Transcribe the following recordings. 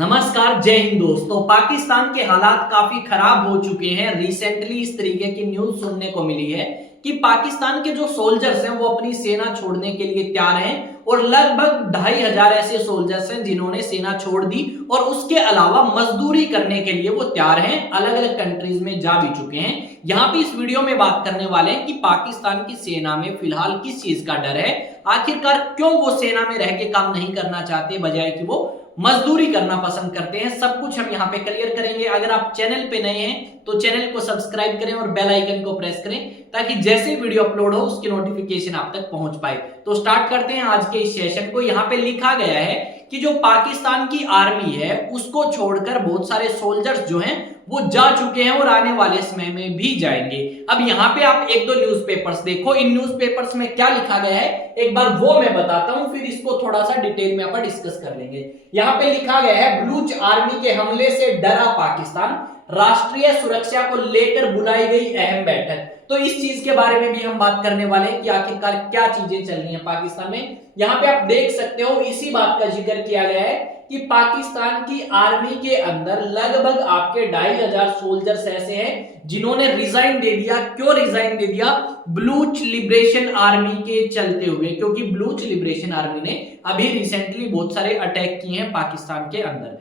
नमस्कार, जय हिंद दोस्तों। पाकिस्तान के हालात काफी खराब हो चुके हैं। रिसेंटली इस तरीके की न्यूज सुनने को मिली है कि पाकिस्तान के जो सोल्जर्स हैं वो अपनी सेना छोड़ने के लिए तैयार हैं और लगभग 2500 ऐसे सोल्जर्स हैं जिन्होंने सेना छोड़ दी और उसके अलावा मजदूरी करने के लिए वो तैयार हैं, अलग अलग कंट्रीज में जा भी चुके हैं। यहाँ पे इस वीडियो में बात करने वाले हैं कि पाकिस्तान की सेना में फिलहाल किस चीज का डर है, आखिरकार क्यों वो सेना में रह के काम नहीं करना चाहते बजाय कि वो मजदूरी करना पसंद करते हैं। सब कुछ हम यहाँ पे क्लियर करेंगे। अगर आप चैनल पे नए हैं तो चैनल को सब्सक्राइब करें और बेल आइकन को प्रेस करें ताकि जैसे वीडियो अपलोड हो उसकी नोटिफिकेशन आप तक पहुंच पाए। तो स्टार्ट करते हैं आज के इस सेशन को। यहाँ पे लिखा गया है कि जो पाकिस्तान की आर्मी है उसको छोड़कर बहुत सारे सोल्जर्स जो हैं वो जा चुके हैं और आने वाले समय में भी जाएंगे। अब यहाँ पे आप एक दो न्यूज़पेपर्स देखो, इन न्यूज़पेपर्स में क्या लिखा गया है एक बार वो मैं बताता हूं, फिर इसको थोड़ा सा डिटेल में अपन डिस्कस कर लेंगे। यहाँ पे लिखा गया है बलूच आर्मी के हमले से डरा पाकिस्तान, राष्ट्रीय सुरक्षा को लेकर बुलाई गई अहम बैठक। तो इस चीज के बारे में भी हम बात करने वाले हैं कि आखिरकार क्या चीजें चल रही हैं पाकिस्तान में। यहाँ पे आप देख सकते हो इसी बात का जिक्र किया गया है कि पाकिस्तान की आर्मी के अंदर लगभग आपके 2500 सोल्जर्स ऐसे हैं जिन्होंने रिजाइन दे दिया। क्यों रिजाइन दे दिया? बलूच लिबरेशन आर्मी के चलते हुए, क्योंकि बलूच लिबरेशन आर्मी ने अभी रिसेंटली बहुत सारे अटैक किए हैं पाकिस्तान के अंदर।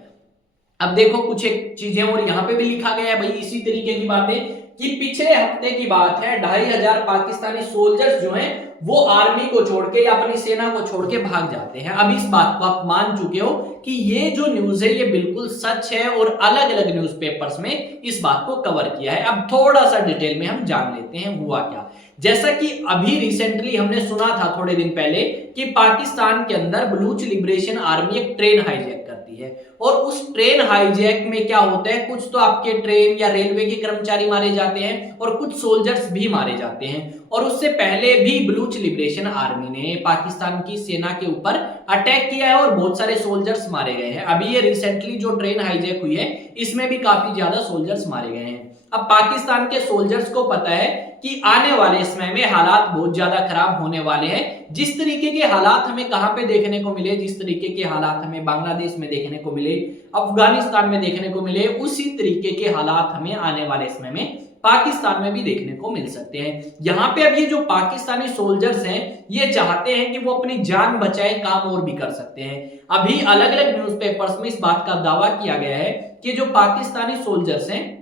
अब देखो कुछ एक चीजें और यहाँ पे भी लिखा गया है भाई इसी तरीके की बातें कि पिछले हफ्ते की बात है 2500 पाकिस्तानी सोल्जर्स जो हैं वो आर्मी को छोड़ के या अपनी सेना को छोड़ के भाग जाते हैं। अब इस बात को आप मान चुके हो कि ये जो न्यूज है ये बिल्कुल सच है और अलग अलग न्यूज़पेपर्स में इस बात को कवर किया है। अब थोड़ा सा डिटेल में हम जान लेते हैं हुआ क्या। जैसा कि अभी रिसेंटली हमने सुना था थोड़े दिन पहले कि पाकिस्तान के अंदर बलूच लिबरेशन आर्मी एक ट्रेन हाईजैक करती है और उस ट्रेन हाईजैक में क्या होता है, कुछ तो आपके ट्रेन या रेलवे के कर्मचारी मारे जाते हैं और कुछ सोल्जर्स भी मारे जाते हैं। और उससे पहले भी बलूच लिबरेशन आर्मी ने पाकिस्तान की सेना के ऊपर अटैक किया है और बहुत सारे सोल्जर्स मारे गए हैं। अभी ये रिसेंटली जो ट्रेन हाईजैक हुई है इसमें भी काफी ज्यादा सोल्जर्स मारे गए हैं। अब पाकिस्तान के सोल्जर्स को पता है कि आने वाले समय में हालात बहुत ज्यादा खराब होने वाले हैं। जिस तरीके के हालात हमें कहां पे देखने को मिले, जिस तरीके के हालात हमें बांग्लादेश में देखने को मिले, अफगानिस्तान में देखने को मिले, उसी तरीके के हालात हमें आने वाले समय में पाकिस्तान में भी देखने को मिल सकते हैं। यहाँ पे अब ये जो पाकिस्तानी सोल्जर्स हैं ये चाहते हैं कि वो अपनी जान बचाए, काम और भी कर सकते हैं। अभी अलग अलग न्यूज़पेपर्स में इस बात का दावा किया गया है कि जो पाकिस्तानी सोल्जर्स हैं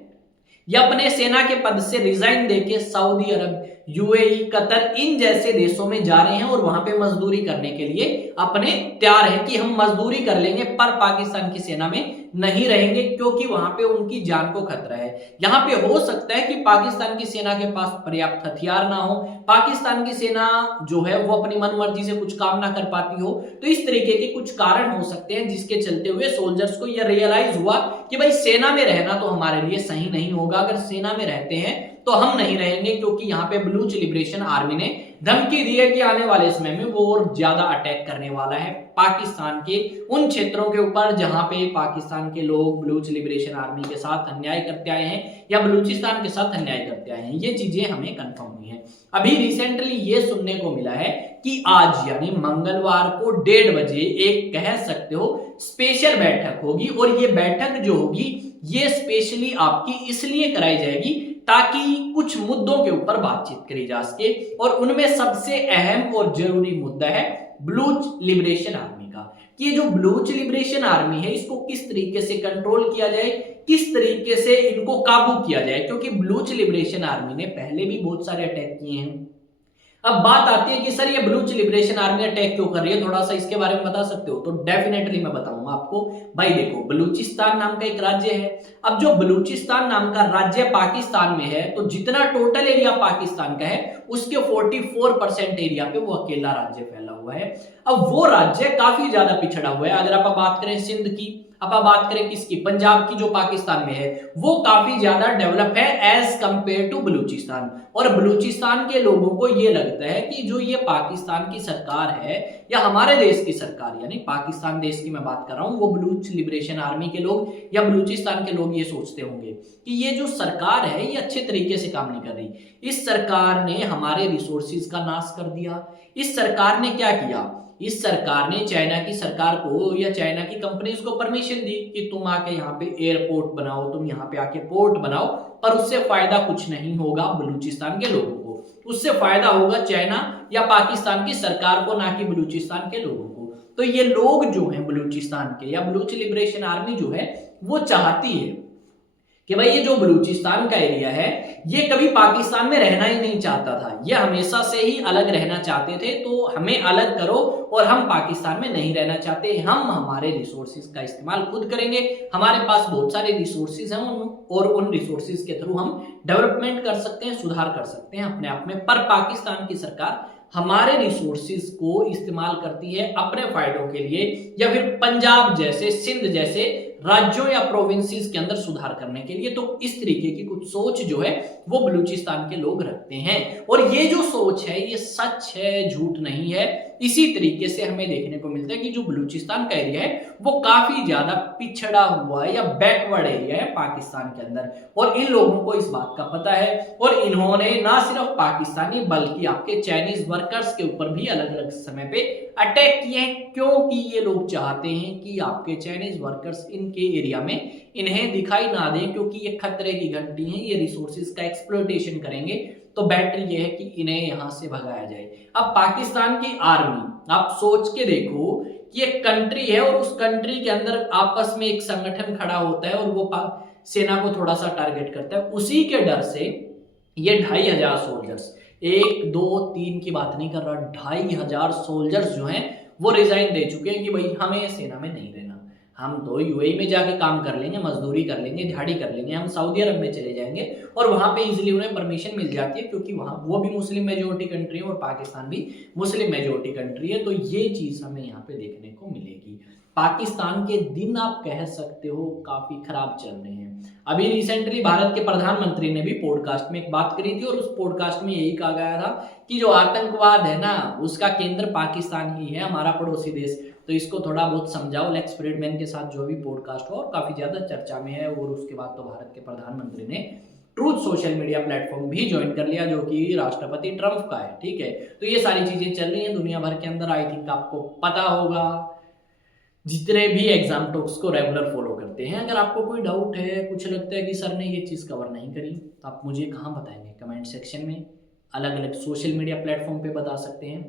या अपने सेना के पद से रिजाइन देके सऊदी अरब, यूएई, कतर इन जैसे देशों में जा रहे हैं और वहां पे मजदूरी करने के लिए अपने तैयार है कि हम मजदूरी कर लेंगे पर पाकिस्तान की सेना में नहीं रहेंगे क्योंकि वहां पे उनकी जान को खतरा है। यहाँ पे हो सकता है कि पाकिस्तान की सेना के पास पर्याप्त हथियार ना हो, पाकिस्तान की सेना जो है वो अपनी मनमर्जी से कुछ काम ना कर पाती हो। तो इस तरीके के कुछ कारण हो सकते हैं जिसके चलते हुए सोल्जर्स को यह रियलाइज हुआ कि भाई सेना में रहना तो हमारे लिए सही नहीं होगा। अगर सेना में रहते हैं तो हम नहीं रहेंगे क्योंकि यहाँ पे बलूच लिबरेशन आर्मी ने धमकी दी है कि आने वाले समय में वो और ज्यादा अटैक करने वाला है पाकिस्तान के उन क्षेत्रों के ऊपर जहां पे पाकिस्तान के लोग बलूच लिबरेशन आर्मी के साथ अन्याय करते आए हैं या बलूचिस्तान के साथ अन्याय करते आए हैं। ये चीजें हमें कंफर्म हुई हैं। अभी रिसेंटली ये सुनने को मिला है कि आज यानी मंगलवार को 1:30 बजे एक कह सकते हो स्पेशल बैठक होगी और ये बैठक जो होगी ये स्पेशली आपकी इसलिए कराई जाएगी ताकि कुछ मुद्दों के ऊपर बातचीत करी जा सके और उनमें सबसे अहम और जरूरी मुद्दा है बलूच लिबरेशन आर्मी का कि ये जो बलूच लिबरेशन आर्मी है इसको किस तरीके से कंट्रोल किया जाए, किस तरीके से इनको काबू किया जाए, क्योंकि बलूच लिबरेशन आर्मी ने पहले भी बहुत सारे अटैक किए हैं। अब बात आती है कि सर ये बलूच लिबरेशन आर्मी अटैक क्यों कर रही है, थोड़ा सा इसके बारे में बता सकते हो? तो डेफिनेटली मैं बताऊंगा आपको। भाई देखो, बलूचिस्तान नाम का एक राज्य है। अब जो बलूचिस्तान नाम का राज्य पाकिस्तान में है तो जितना टोटल एरिया पाकिस्तान का है उसके 44% एरिया पे वो अकेला राज्य फैला हुआ है। अब वो राज्य काफी ज्यादा पिछड़ा हुआ है। अगर आप बात करें सिंध की, अब आप बात करें किसकी, पंजाब की जो पाकिस्तान में है, वो काफी ज्यादा डेवलप है एज कंपेयर टू बलूचिस्तान। और बलूचिस्तान के लोगों को ये लगता है कि जो ये पाकिस्तान की सरकार है या हमारे देश की सरकार यानी पाकिस्तान देश की मैं बात कर रहा हूं, वो बलूच लिबरेशन आर्मी के लोग या बलूचिस्तान के लोग ये सोचते होंगे कि ये जो सरकार है ये अच्छे तरीके से काम नहीं कर रही। इस सरकार ने हमारे रिसोर्सेज का नाश कर दिया। इस सरकार ने क्या किया इस सरकार ने चाइना की सरकार को या चाइना की कंपनीज को परमिशन दी कि तुम आके यहाँ पे एयरपोर्ट बनाओ, तुम यहाँ पे आके पोर्ट बनाओ, पर उससे फायदा कुछ नहीं होगा बलूचिस्तान के लोगों को। उससे फायदा होगा चाइना या पाकिस्तान की सरकार को, ना कि बलूचिस्तान के लोगों को। तो ये लोग जो हैं बलूचिस्तान के, या बलूच लिबरेशन आर्मी जो है वो चाहती है कि भाई ये जो बलूचिस्तान का एरिया है ये कभी पाकिस्तान में रहना ही नहीं चाहता था, ये हमेशा से ही अलग रहना चाहते थे, तो हमें अलग करो और हम पाकिस्तान में नहीं रहना चाहते, हम हमारे रिसोर्सेज का इस्तेमाल खुद करेंगे, हमारे पास बहुत सारे रिसोर्सेज हैं और उन रिसोर्सेज के थ्रू हम डेवलपमेंट कर सकते हैं, सुधार कर सकते हैं अपने आप में। पर पाकिस्तान की सरकार हमारे रिसोर्सेज को इस्तेमाल करती है अपने फायदों के लिए, या फिर पंजाब जैसे, सिंध जैसे राज्यों या प्रोविंसेस के अंदर सुधार करने के लिए। तो इस तरीके की कुछ सोच जो है वो बलूचिस्तान के लोग रखते हैं, और ये जो सोच है ये सच है, झूठ नहीं है। इसी तरीके से हमें देखने को मिलता है कि जो बलूचिस्तान का एरिया है वो काफी ज्यादा पिछड़ा हुआ है या बैकवर्ड एरिया है पाकिस्तान के अंदर, और इन लोगों को इस बात का पता है, और इन्होंने ना सिर्फ पाकिस्तानी बल्कि आपके चाइनीज वर्कर्स के ऊपर भी अलग अलग समय पे अटैक किए हैं, क्योंकि ये लोग चाहते हैं कि आपके चाइनीज वर्कर्स इनके एरिया में इन्हें दिखाई ना दें, क्योंकि ये खतरे की घंटी है, ये रिसोर्सेज का एक्सप्लॉयटेशन करेंगे, तो बेटर ये है कि इन्हें यहां से भगाया जाए। अब पाकिस्तान की आर्मी, आप सोच के देखो कि एक कंट्री है और उस कंट्री के अंदर आपस में एक संगठन खड़ा होता है और वो सेना को थोड़ा सा टारगेट करता है, उसी के डर से ये 2500 सोल्जर्स, 1 2 3 की बात नहीं कर रहा, 2500 सोल्जर्स जो हैं वो रिजाइन दे चुके हैं कि भाई हमें सेना में नहीं रहना, हम तो यूएई में जाके काम कर लेंगे, मजदूरी कर लेंगे, दिहाड़ी कर लेंगे, हम सऊदी अरब में चले जाएंगे और वहां पे इजीली उन्हें परमिशन मिल जाती है, क्योंकि वहां वो भी मुस्लिम मेजोरिटी कंट्री है और पाकिस्तान भी मुस्लिम मेजोरिटी कंट्री है। तो ये चीज हमें यहाँ पे देखने को मिलेगी। पाकिस्तान के दिन आप कह सकते हो काफी खराब चल रहे हैं। अभी रिसेंटली भारत के प्रधानमंत्री ने भी पॉडकास्ट में एक बात करी थी, और उस पॉडकास्ट में यही कहा गया था कि जो आतंकवाद है ना उसका केंद्र पाकिस्तान ही है, हमारा पड़ोसी देश, तो इसको थोड़ा बहुत समझाओ। लेक्स फ्रीडमैन के साथ जो भी पॉडकास्ट हुआ और काफी ज्यादा चर्चा में है, और उसके बाद तो भारत के प्रधानमंत्री ने ट्रूथ सोशल मीडिया प्लेटफॉर्म भी ज्वाइन कर लिया, जो कि राष्ट्रपति ट्रंप का है, ठीक है। तो ये सारी चीजें चल रही हैं दुनिया भर के अंदर। आई थिंक आपको पता होगा, जितने भी एग्जाम टॉक्स को रेगुलर फॉलो करते हैं। अगर आपको कोई डाउट है, कुछ लगता है कि सर ने ये चीज़ कवर नहीं करी, तो आप मुझे कहाँ बताएंगे? कमेंट सेक्शन में, अलग अलग सोशल मीडिया प्लेटफॉर्म पे बता सकते हैं,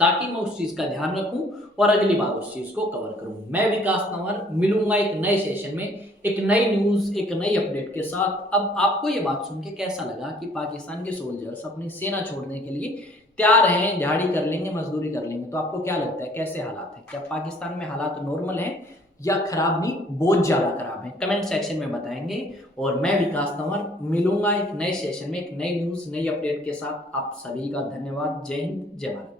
ताकि मैं उस चीज़ का ध्यान रखूं और अगली बार उस चीज़ को कवर करूं। मैं विकास तंवर मिलूंगा एक नए सेशन में, एक नई न्यूज़, एक नई अपडेट के साथ। अब आपको ये बात सुन के कैसा लगा कि पाकिस्तान के सोल्जर्स अपनी सेना छोड़ने के लिए तैयार हैं, दिहाड़ी कर लेंगे, मजदूरी कर लेंगे? तो आपको क्या लगता है कैसे हालात है? क्या पाकिस्तान में हालात नॉर्मल हैं या खराब नहीं, बहुत ज़्यादा खराब है? कमेंट सेक्शन में बताएंगे। और मैं विकास तंवर मिलूंगा एक नए सेशन में, एक नई न्यूज़, नई अपडेट के साथ। आप सभी का धन्यवाद। जय हिंद, जय भारत।